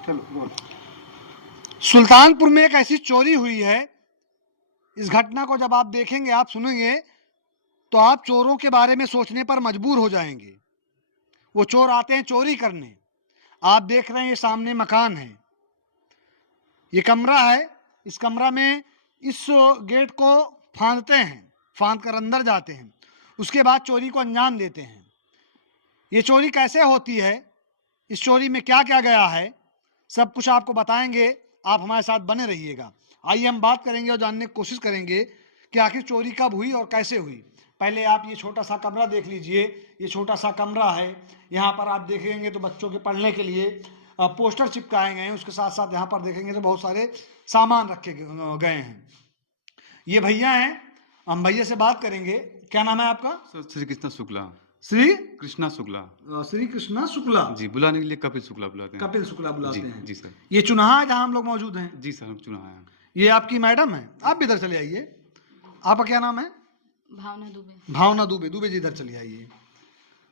चलो बोल। सुल्तानपुर में एक ऐसी चोरी हुई है, इस घटना को जब आप देखेंगे, आप सुनेंगे, तो आप चोरों के बारे में सोचने पर मजबूर हो जाएंगे। वो चोर आते हैं चोरी करने। आप देख रहे हैं ये सामने मकान है, ये कमरा है। इस कमरा में इस गेट को फांदते हैं, फांद कर अंदर जाते हैं, उसके बाद चोरी को अंजाम देते हैं। ये चोरी कैसे होती है, इस चोरी में क्या क्या गया है, सब कुछ आपको बताएंगे। आप हमारे साथ बने रहिएगा। आइए हम बात करेंगे और जानने की कोशिश करेंगे कि आखिर चोरी कब हुई और कैसे हुई। पहले आप ये छोटा सा कमरा देख लीजिए। ये छोटा सा कमरा है। यहाँ पर आप देखेंगे तो बच्चों के पढ़ने के लिए पोस्टर चिपकाए गए हैं। उसके साथ साथ यहाँ पर देखेंगे तो बहुत सारे सामान रखे गए हैं। ये भैया हैं, हम भैया से बात करेंगे। क्या नाम है आपका? सर श्री कृष्णा शुक्ला। श्री कृष्णा शुक्ला। श्री कृष्णा शुक्ला जी, बुलाने के लिए कपिल शुक्ला बुलाते हैं। कपिल शुक्ला बुलाते जी, हैं। जी सर। ये चुनाहा है जहाँ हम लोग मौजूद हैं? जी सर, हम चुना है। ये आपकी मैडम है। आप भी इधर चले आइए। आपका क्या नाम है? भावना दुबे। भावना दुबे। दुबे जी इधर चले आइए।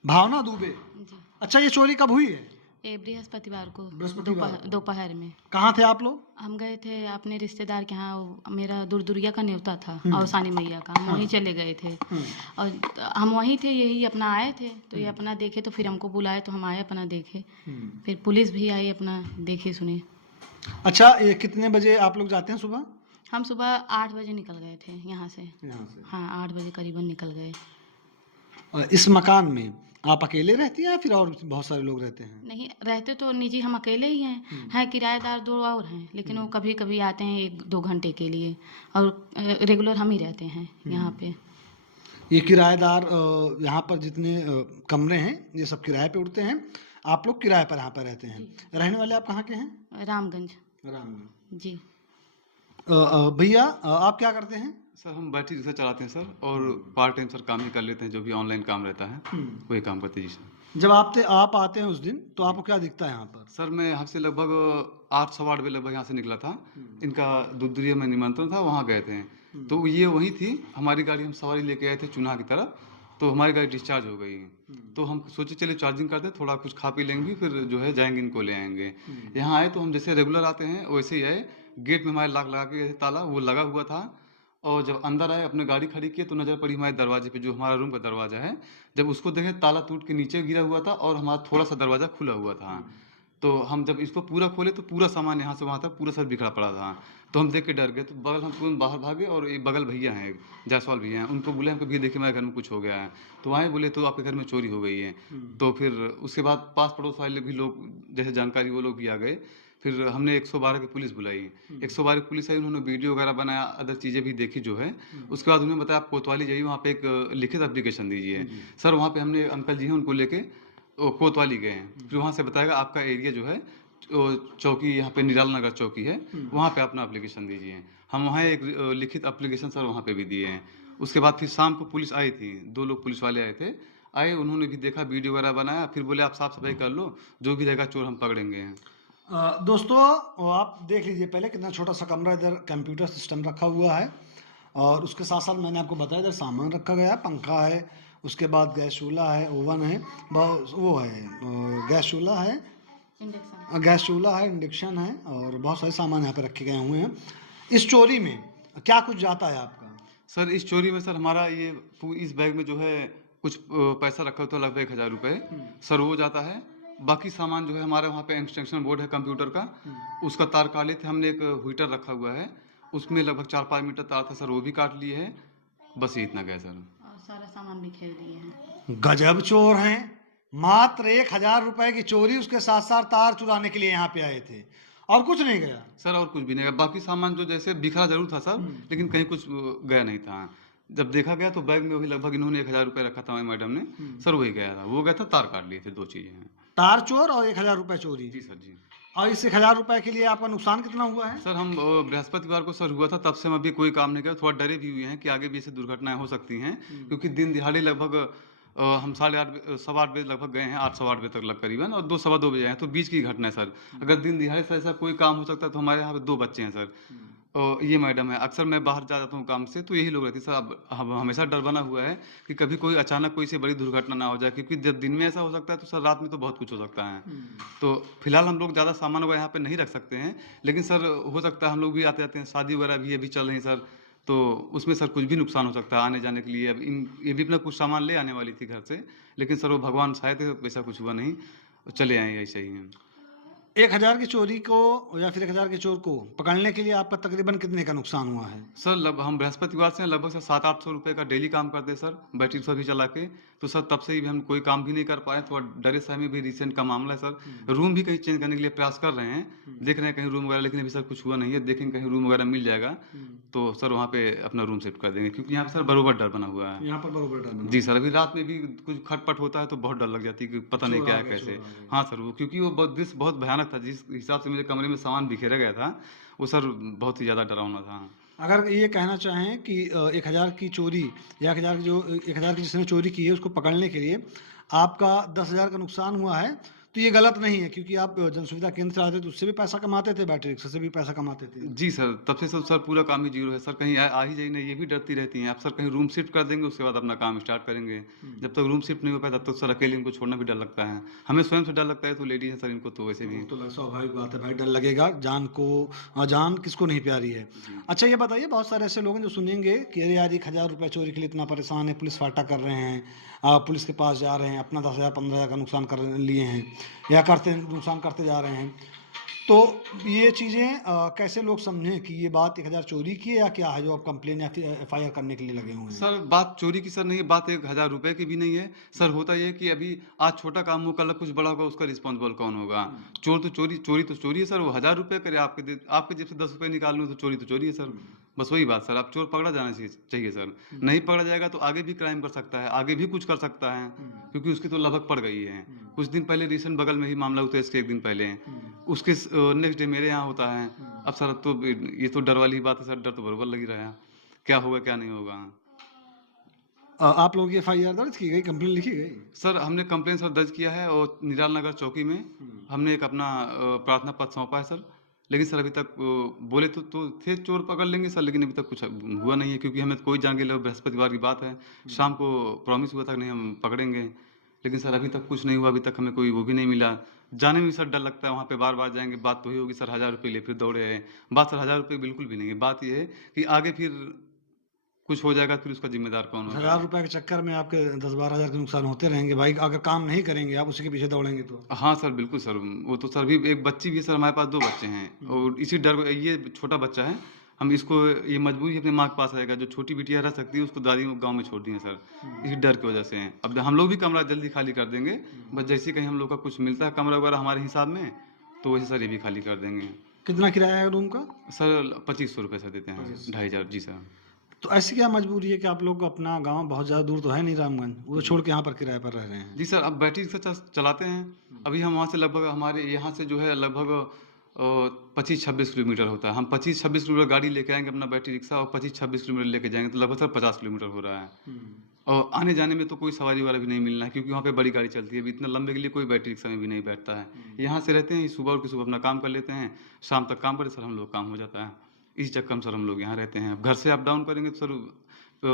भावना दुबे, जी, अच्छा ये चोरी कब हुई है? ये बृहस्पतिवार को बृहस्पतिवार को। दोपहर में। कहाँ थे आप लोग? हम गए थे अपने रिश्तेदार के यहाँ। मेरा दूरदुरिया का न्योता था और सानी मैया का, हम वहीं चले गए थे। और हम वहीं थे, यही अपना आए थे तो ये अपना देखे, तो फिर हमको बुलाए तो हम आए अपना देखे। फिर पुलिस भी आई, अपना देखे सुने। अच्छा, ये कितने बजे आप लोग जाते हैं सुबह? हम सुबह 8 बजे निकल गए थे यहाँ से। हाँ, 8 बजे करीबन निकल गए। इस मकान में आप अकेले रहती हैं या फिर और बहुत सारे लोग रहते हैं? नहीं, रहते तो निजी हम अकेले ही हैं किराएदार 2 और हैं, लेकिन वो कभी कभी आते हैं 1-2 घंटे के लिए, और रेगुलर हम ही रहते हैं यहाँ पे। ये किराएदार यहाँ पर जितने कमरे हैं ये सब किराए पे उठते हैं। आप लोग किराए पर यहाँ पर रहते हैं। रहने वाले आप कहाँ के हैं? रामगंज। रामगंज। जी। भैया आप क्या करते हैं? सर हम बैटरी रिक्शा चलाते हैं सर, और पार्ट टाइम सर काम ही कर लेते हैं, जो भी ऑनलाइन काम रहता है वही काम करते हैं। जी सर। जब आप आते हैं उस दिन तो आपको क्या दिखता है यहाँ पर? सर मैं यहाँ से लगभग 8-8:15 बजे लगभग यहाँ से निकला था। इनका दूरदुरिया में निमंत्रण था, वहाँ गए थे। तो ये वही थी हमारी गाड़ी, हम सवारी लेके आए थे चुनाहा की तरफ। तो हमारी गाड़ी डिस्चार्ज हो गई। तो हम सोचे चले चार्जिंग करते, थोड़ा कुछ खा पी लेंगे, फिर जो है जाएंगे इनको ले आएंगे। यहाँ आए तो हम जैसे रेगुलर आते हैं वैसे ही आए। गेट में हमारे लॉक लगा के ताला वो लगा हुआ था, और जब अंदर आए अपने गाड़ी खड़ी किए तो नज़र पड़ी हमारे दरवाजे पे, जो हमारा रूम का दरवाज़ा है। जब उसको देखे ताला टूट के नीचे गिरा हुआ था और हमारा थोड़ा सा दरवाज़ा खुला हुआ था। तो हम जब इसको पूरा खोले तो पूरा सामान यहाँ से वहाँ तक पूरा सर बिखरा पड़ा था। तो हम देख के डर गए, तो बगल हम तुरंत बाहर भागे, और एक बगल भैया हैं, एक जायसवाल भैया हैं, उनको बोले हमको भैया देखिए हमारे घर में कुछ हो गया है। तो वहाँ बोले तो आपके घर में चोरी हो गई है। तो फिर उसके बाद पास पड़ोस वाले भी लोग, जैसे जानकारी वो लोग भी आ गए। फिर हमने 112 की पुलिस बुलाई। 112 की पुलिस आई, उन्होंने वीडियो वगैरह बनाया, अदर चीज़ें भी देखी जो है। उसके बाद उन्होंने बताया आप कोतवाली जाइए, वहाँ पे एक लिखित एप्लीकेशन दीजिए। सर वहाँ पे हमने अंकल जी हैं उनको लेके कोतवाली गए हैं। फिर वहाँ से बताएगा आपका एरिया जो है चौकी, यहाँ पे निराल नगर चौकी है, वहाँ पे अपना एप्लीकेशन दीजिए। हम वहाँ एक लिखित एप्लीकेशन सर वहाँ पे भी दिए हैं। उसके बाद फिर शाम को पुलिस आई थी, 2 लोग पुलिस वाले आए थे। आए, उन्होंने भी देखा, वीडियो वगैरह बनाया, फिर बोले आप साफ सफाई कर लो, जो भी रहेगा चोर हम पकड़ेंगे। दोस्तों आप देख लीजिए पहले कितना छोटा सा कमरा, इधर कंप्यूटर सिस्टम रखा हुआ है, और उसके साथ साथ मैंने आपको बताया इधर सामान रखा गया है, पंखा है, उसके बाद गैस चूल्हा है, ओवन है, वो है गैस चूल्हा है, गैस चूल्हा है, इंडक्शन है, और बहुत सारे सामान यहाँ पे रखे गए हुए हैं। इस चोरी में क्या कुछ जाता है आपका? सर इस चोरी में सर हमारा ये इस बैग में जो है कुछ पैसा रखा हुआ था, लगभग 1000 रुपये सर वो जाता है। बाकी सामान जो है हमारे वहाँ पे एक्सटेंशन बोर्ड है कंप्यूटर का, उसका तार काट लिए थे हमने। एक हीटर रखा हुआ है, उसमें लगभग 4-5 मीटर तार था सर, वो भी काट लिए हैं। बस ये इतना गया सर, और सारा सामान भी खेल दिए हैं। गजब चोर हैं। मात्र 1000 रुपए की चोरी, उसके साथ साथ तार चुराने के लिए यहाँ पे आए थे, और कुछ नहीं गया सर। और कुछ भी नहीं गया। बाकी सामान जो जैसे बिखरा जरूर था सर, लेकिन कहीं कुछ गया नहीं था। जब देखा गया तो बैग में वही लगभग इन्होंने 1000 रुपये रखा था, हमारी मैडम ने सर, वही गया था। वो गया था, तार काट लिए थे, 2 चीज़ें हैं, तार चोर और 1000 रुपए चोरी। जी सर जी। और इस 1000 रुपए के लिए आपका नुकसान कितना हुआ है? सर हम बृहस्पतिवार को सर हुआ था, तब से हम अभी कोई काम नहीं किया। थोड़ा डरे भी हुए हैं कि आगे भी ऐसी दुर्घटनाएं हो सकती हैं, क्योंकि दिन दिहाड़ी लगभग हम 8:30 सवा 8 बजे लगभग गए हैं, 8 सवा 8 बजे तक लग करीबन, और 2 सवा 2 बजे आए हैं। तो बीच की घटना है सर। अगर दिन दिहाड़ी से ऐसा कोई काम हो सकता है तो हमारे यहाँ पे 2 बच्चे हैं सर, और ये मैडम है, अक्सर मैं बाहर जा जाता हूँ काम से, तो यही लोग रहते हैं सर। अब हमेशा डर बना हुआ है कि कभी कोई अचानक कोई से बड़ी दुर्घटना ना हो जाए, क्योंकि जब दिन में ऐसा हो सकता है तो सर रात में तो बहुत कुछ हो सकता है। तो फिलहाल हम लोग ज़्यादा सामान वगैरह यहाँ पे नहीं रख सकते हैं, लेकिन सर हो सकता है हम लोग भी आते जाते हैं, शादी वगैरह भी अभी चल रही है सर, तो उसमें सर कुछ भी नुकसान हो सकता है आने जाने के लिए। अब ये भी अपना कुछ सामान ले आने वाली थी घर से, लेकिन सर वो भगवान शायद वैसा कुछ हुआ नहीं, चले आए ऐसे ही हैं। 1000 की चोरी को या फिर 1000 के चोर को पकड़ने के लिए आपका तकरीबन कितने का नुकसान हुआ है? सर हम बृहस्पतिवार से लगभग सर 700-800 रुपये का डेली काम करते हैं सर, बैटरी रिक्शा भी चला के। तो सर तब से ही हम कोई काम भी नहीं कर पाए, थोड़ा डरे सहमे भी रिसेंट का मामला है सर। रूम भी कहीं चेंज करने के लिए प्रयास कर रहे हैं, देख रहे हैं कहीं रूम वगैरह, लेकिन अभी सर कुछ हुआ नहीं है। देखेंगे कहीं रूम वगैरह मिल जाएगा तो सर वहाँ पे अपना रूम शिफ्ट कर देंगे, क्योंकि यहाँ पे सर बरोबर डर बना हुआ है। यहाँ पर बरोबर डर बना। जी सर, अभी रात में भी कुछ खटपट होता है तो बहुत डर लग जाती है कि पता नहीं क्या है कैसे। हाँ सर, वो क्योंकि वो बहुत दृश्य बहुत भयानक था, जिस हिसाब से मेरे कमरे में सामान बिखेरा गया था वो सर बहुत ही ज़्यादा डरावना था। अगर ये कहना चाहें कि 1000 की चोरी या 1000 की जो 1000 की जिसने चोरी की है उसको पकड़ने के लिए आपका 10,000 का नुकसान हुआ है, तो ये गलत नहीं है, क्योंकि आप जन सुविधा केंद्र से आते तो उससे भी पैसा कमाते थे, बैटरी रिक्शा से भी पैसा कमाते थे। जी सर, तब से सर पूरा काम ही जीरो है सर। कहीं आ ही जाइए ना, ये भी डरती रहती हैं। आप सर कहीं रूम शिफ्ट कर देंगे, उसके बाद अपना काम स्टार्ट करेंगे। जब तक रूम शिफ्ट नहीं हो पाया तब तक सर अकेले इनको छोड़ना भी डर लगता है। हमें स्वयं से डर लगता है, तो लेडीज है सर, इनको तो वैसे भी। तो स्वाभाविक बात है भाई, डर लगेगा। जान किसको नहीं प्यारी है। अच्छा ये बताइए, बहुत सारे ऐसे लोग हैं जो सुनेंगे कि अरे यार 1000 रुपये चोरी के लिए इतना परेशान है, पुलिस फाटा कर रहे हैं, पुलिस के पास जा रहे हैं, अपना 10,000 15,000 का नुकसान कर लिए हैं या नुकसान करते जा रहे हैं। तो ये चीज़ें कैसे लोग समझें कि ये बात 1000 चोरी की है या क्या है जो आप कंप्लेन या फिर FIR करने के लिए लगे हुए हैं? सर बात चोरी की सर नहीं है, बात 1000 रुपए की भी नहीं है सर। होता ये है कि अभी आज छोटा काम हो, कल कुछ बड़ा होगा, उसका रिस्पॉन्सिबल कौन होगा? चोर तो चोरी है सर। वो 1000 रुपये करे, आपके जेब से 10 रुपये निकाल लूँ तो चोरी है सर। बस वही बात सर। अब चोर पकड़ा जाना चाहिए सर। नहीं पकड़ा जाएगा तो आगे भी क्राइम कर सकता है, आगे भी कुछ कर सकता है, क्योंकि उसकी तो लगभग पड़ गई है। कुछ दिन पहले रिसेंट बगल में ही मामला हुआ था, इसके 1 दिन पहले उसके नेक्स्ट डे मेरे यहाँ होता है। अब सर तो ये तो डर वाली बात है सर, डर तो बरोबर लगी रहा है, क्या होगा क्या नहीं होगा। आप लोगों की FIR दर्ज की गई, कंप्लेन लिखी गई? सर हमने कंप्लेन सर दर्ज किया है, और निराल नगर चौकी में हमने एक अपना प्रार्थना पत्र सौंपा है सर। लेकिन सर अभी तक बोले तो थे चोर पकड़ लेंगे सर, लेकिन अभी तक कुछ हुआ नहीं है, क्योंकि हमें कोई जान के बृहस्पतिवार की बात है, शाम को प्रॉमिस हुआ था कि नहीं हम पकड़ेंगे, लेकिन सर अभी तक कुछ नहीं हुआ। अभी तक हमें कोई वो भी नहीं मिला। जाने में भी सर डर लगता है, वहाँ पे बार बार जाएंगे, बात तो ही होगी सर 1000 रुपये ले फिर दौड़े हैं। बात सर 1000 रुपये बिल्कुल भी नहीं है। बात ये है कि आगे फिर कुछ हो जाएगा, फिर उसका जिम्मेदार कौन होगा? 1000 रुपये के चक्कर में आपके 10-12 हज़ार के नुकसान होते रहेंगे भाई, अगर काम नहीं करेंगे आप, उसी के पीछे दौड़ेंगे तो। हाँ सर बिल्कुल सर। वो तो सर भी एक बच्ची भी है सर, हमारे पास 2 बच्चे हैं, और इसी डर, ये छोटा बच्चा है, हम इसको ये मजबूरी अपने माँ के पास रहेगा। जो छोटी बिटिया रह सकती है उसको दादी गांव में छोड़ दी है सर, इसी डर की वजह से हैं। अब हम लोग भी कमरा जल्दी खाली कर देंगे, बस जैसे कहीं हम लोग का कुछ मिलता है कमरा वगैरह हमारे हिसाब में, तो वैसे सर ये भी खाली कर देंगे। कितना किराया है रूम का? सर 2500 रुपये सर देते हैं, 2500। जी सर। तो ऐसी क्या मजबूरी है कि आप लोग अपना गांव बहुत ज़्यादा दूर तो है नहीं रामगंज, वो छोड़ के यहाँ पर किराए पर रह रहे हैं? जी सर, अब बैटरी रिक्शा चलाते हैं। अभी हम वहाँ से लगभग, हमारे यहाँ से जो है लगभग 25-26 किलोमीटर होता है। हम 25-26 किलोमीटर गाड़ी लेके आएंगे अपना बैटरी रिक्शा, और 25-26 किलोमीटर लेके जाएंगे, तो लगभग सर 50 किलोमीटर हो रहा है। और आने जाने में तो कोई सवारी वाला भी नहीं मिलना है, क्योंकि वहाँ पे बड़ी गाड़ी चलती है। अभी इतना लंबे के लिए कोई बैटरी रिक्शा में भी नहीं बैठता है। यहाँ से रहते हैं, सुबह और सुबह अपना काम कर लेते हैं, शाम तक काम करें सर, हम लोग काम हो जाता है। इस चक्कर में सर हम लोग यहाँ रहते हैं। घर से अप डाउन करेंगे तो सर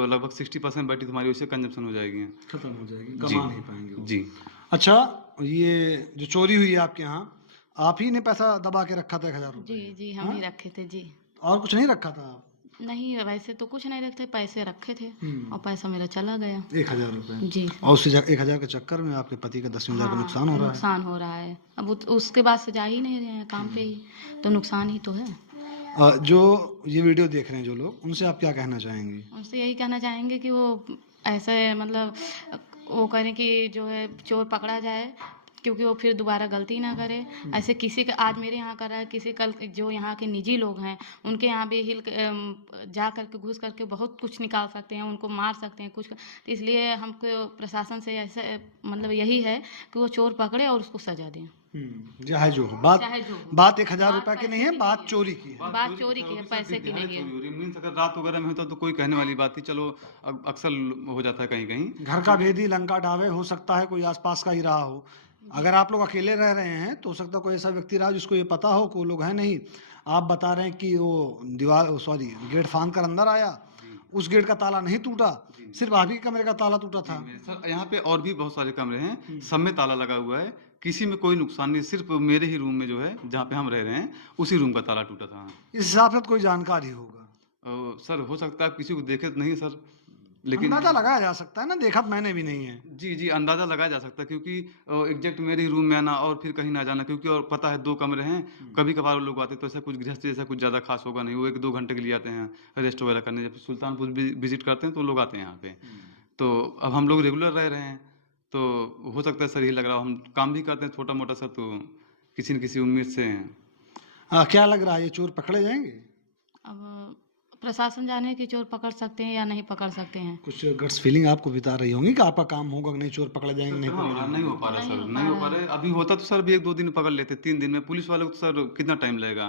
लगभग 60% बैटरी तुम्हारी उससे कंजम्पशन हो जाएगी, खत्म हो जाएगी, कमा नहीं पाएंगे वो। जी। अच्छा, ये जो चोरी हुई है आपके यहाँ, आप ही ने पैसा दबा के रखा था 1000 रुपये? जी हम ही रखे थे जी। और कुछ नहीं रखा था आप? नहीं, वैसे तो कुछ नहीं रखते, पैसे रखे थे और पैसा मेरा चला गया 1000 रुपये जी। और उस 1000 के चक्कर में आपके पति का 10,000 का नुकसान हो रहा है। नुकसान हो रहा है। अब उसके बाद से जा ही नहीं रहे हैं काम पे ही, तो नुकसान ही तो है। जो ये वीडियो देख रहे हैं जो लोग, उनसे आप क्या कहना चाहेंगे? उनसे यही कहना चाहेंगे कि वो ऐसे मतलब वो करें कि जो है चोर पकड़ा जाए, क्योंकि वो फिर दोबारा गलती ना करे। ऐसे किसी का आज मेरे यहाँ कर रहा है, किसी कल जो यहाँ के निजी लोग हैं उनके यहाँ भी जा करके घुस करके बहुत कुछ निकाल सकते हैं, उनको मार सकते हैं कुछ। तो इसलिए हमको प्रशासन से ऐसे मतलब यही है कि वो चोर पकड़े और उसको सजा दें। चाहे जो हो, बात 1000 रुपए की नहीं है, बात चोरी की है। बात चोरी की है, पैसे की नहीं है। मीन्स अगर रात वगैरह में होता तो कोई कहने वाली बात थी, चलो अक्सर हो जाता है कहीं कहीं। घर का भेदी लंका ढावे, हो सकता है कोई आसपास का ही रहा हो, अगर आप लोग अकेले रह रहे हैं तो हो सकता है कोई ऐसा व्यक्ति रहा जिसको ये पता हो कि वो लोग हैं नहीं। आप बता रहे हैं कि वो दीवार सॉरी गेट फांद कर अंदर आया, उस गेट का ताला नहीं टूटा, सिर्फ आप ही के कमरे का ताला टूटा था। सर यहाँ पे और भी बहुत सारे कमरे हैं, सब में ताला लगा हुआ है, किसी में कोई नुकसान नहीं, सिर्फ मेरे ही रूम में जो है जहाँ पे हम रह रहे हैं उसी रूम का ताला टूटा था। इस हिसाब से तो कोई जानकारी होगा, सर हो सकता है किसी को देखे तो नहीं सर, लेकिन अंदाजा लगाया जा सकता है ना, देखा तो मैंने भी नहीं है। जी जी अंदाजा लगाया जा सकता है, क्योंकि एग्जैक्ट मेरे ही रूम में आना और फिर कहीं ना जाना, क्योंकि और पता है 2 कमरे हैं, कभी कभार लोग आते तो ऐसा कुछ गृहस्थी जैसा कुछ ज़्यादा खास होगा नहीं, वो 1-2 घंटे के लिए आते हैं रेस्ट वगैरह करने, जब सुल्तानपुर विजिट करते हैं तो लोग आते हैं यहाँ पे। तो अब हम लोग रेगुलर रह रहे हैं तो हो सकता है सर यही लग रहा हो, हम काम भी करते हैं छोटा मोटा सा, तो किसी न किसी उम्मीद से क्या लग रहा है, ये चोर पकड़े जाएंगे? अब प्रशासन जाने कि चोर पकड़ सकते हैं या नहीं पकड़ सकते हैं। कुछ गट्स फीलिंग आपको बता रही होंगी कि आपका काम होगा कि नहीं, चोर पकड़े जाएंगे नहीं पकड़े जाएंगे? नहीं हो पा रहा नहीं सर, हो नहीं पा हो पा रहा रहे। अभी होता तो सर अभी 1-2 दिन में पकड़ लेते, 3 दिन में। पुलिस वालों को तो सर कितना टाइम लगेगा,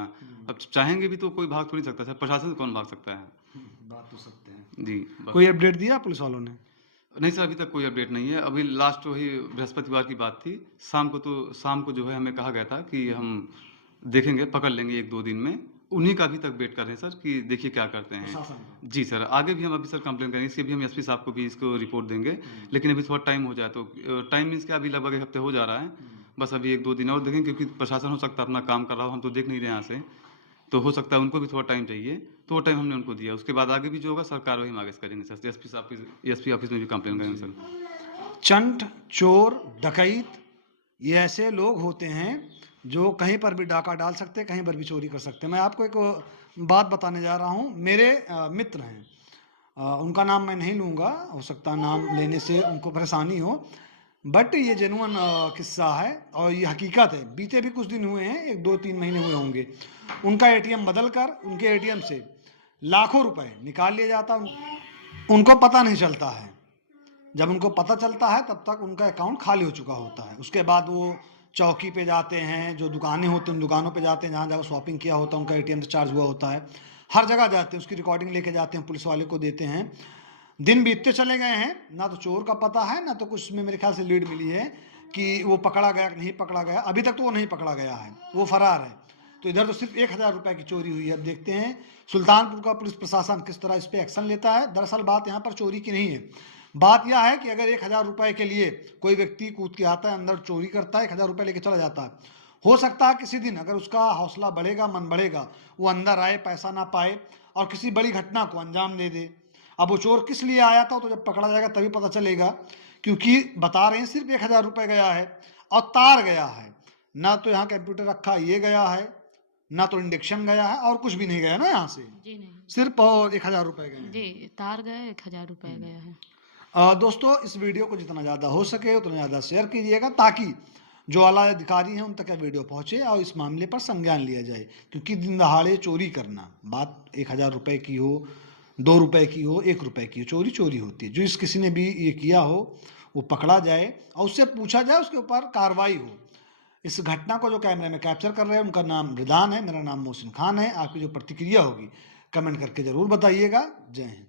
अब चाहेंगे भी तो कोई भाग थोड़ी सकता है, प्रशासन से कौन भाग सकता है। बात तो सकते हैं। जी कोई अपडेट दिया पुलिस वालों ने? नहीं सर अभी तक कोई अपडेट नहीं है, अभी लास्ट वही बृहस्पतिवार की बात थी, शाम को जो है हमें कहा गया था कि हम देखेंगे पकड़ लेंगे 1-2 दिन में, उन्हीं का अभी तक वेट कर रहे हैं सर कि देखिए क्या करते हैं। जी सर आगे भी हम अभी सर कंप्लेन करेंगे, इसके भी हम एसपी साहब को भी इसको रिपोर्ट देंगे, लेकिन अभी थोड़ा टाइम हो जाए तो टाइम मीन्स क्या अभी लगभग 1 हफ्ते हो जा रहा है, बस अभी 1-2 दिन और देखेंगे, क्योंकि प्रशासन हो सकता है अपना काम कर रहा हो, हम तो देख नहीं रहे यहाँ से, तो हो सकता है उनको भी थोड़ा टाइम चाहिए, तो वो टाइम हमने उनको दिया, उसके बाद आगे भी जो होगा सर कार्रवाई हम आगे से करेंगे सर, एसपी ऑफिस में भी कंप्लेन करेंगे सर। चंट, चोर, डकैत ये ऐसे लोग होते हैं जो कहीं पर भी डाका डाल सकते हैं, कहीं पर भी चोरी कर सकते हैं। मैं आपको एक बात बताने जा रहा हूँ, मेरे मित्र हैं, उनका नाम मैं नहीं लूँगा, हो सकता है नाम लेने से उनको परेशानी हो, बट ये जेन्युइन किस्सा है और ये हकीकत है। बीते भी कुछ दिन हुए हैं, 1-2-3 महीने हुए होंगे, उनका एटीएम बदल कर उनके एटीएम से लाखों रुपए निकाल लिया जाता, उनको पता नहीं चलता है। जब उनको पता चलता है तब तक उनका अकाउंट खाली हो चुका होता है। उसके बाद वो चौकी पे जाते हैं, जो दुकानें होती हैं उन दुकानों पे जाते हैं जहाँ जहाँ शॉपिंग किया होता है, उनका एटीएम से चार्ज हुआ होता है, हर जगह जाते हैं, उसकी रिकॉर्डिंग लेके जाते हैं, पुलिस वाले को देते हैं। दिन बीतते चले गए हैं, ना तो चोर का पता है, ना तो कुछ में मेरे ख्याल से लीड मिली है कि वो पकड़ा गया कि नहीं पकड़ा गया। अभी तक तो वो नहीं पकड़ा गया है, वो फरार है। तो इधर तो सिर्फ 1,000 रुपये की चोरी हुई है। अब देखते हैं सुल्तानपुर का पुलिस प्रशासन किस तरह इस पर एक्शन लेता है। दरअसल बात यहाँ पर चोरी की नहीं है, बात यह है कि अगर 1,000 रुपये के लिए कोई व्यक्ति कूद के आता है, अंदर चोरी करता है, 1,000 रुपये लेके चला जाता है, हो सकता है किसी दिन अगर उसका हौसला बढ़ेगा, मन बढ़ेगा, वो अंदर आए, पैसा ना पाए और किसी बड़ी घटना को अंजाम दे दे। अब वो चोर किस लिए आया था तो जब पकड़ा जाएगा तभी पता चलेगा, क्योंकि बता रहे हैं सिर्फ 1,000 रुपये गया है और तार गया है, ना तो यहाँ कंप्यूटर रखा ये गया है, ना तो इंडक्शन गया है, और कुछ भी नहीं गया ना यहाँ से, जी नहीं, सिर्फ और 1,000 रुपये गए हैं। जी तार गए, 1,000 रुपये गया है। दोस्तों इस वीडियो को जितना ज़्यादा हो सके उतना ज़्यादा शेयर कीजिएगा, ताकि जो आला अधिकारी हैं उन तक यह वीडियो पहुँचे और इस मामले पर संज्ञान लिया जाए। क्योंकि दिन दहाड़े चोरी करना, बात 1,000 रुपये की हो, 2 रुपये की हो, 1 रुपये की हो, चोरी चोरी होती है। जो इस किसी ने भी ये किया हो वो पकड़ा जाए और उससे पूछा जाए, उसके ऊपर कार्रवाई हो। इस घटना को जो कैमरे में कैप्चर कर रहे हैं उनका नाम रिदान है, मेरा नाम मोहसिन खान है। आपकी जो प्रतिक्रिया होगी कमेंट करके ज़रूर बताइएगा। जय हिंद।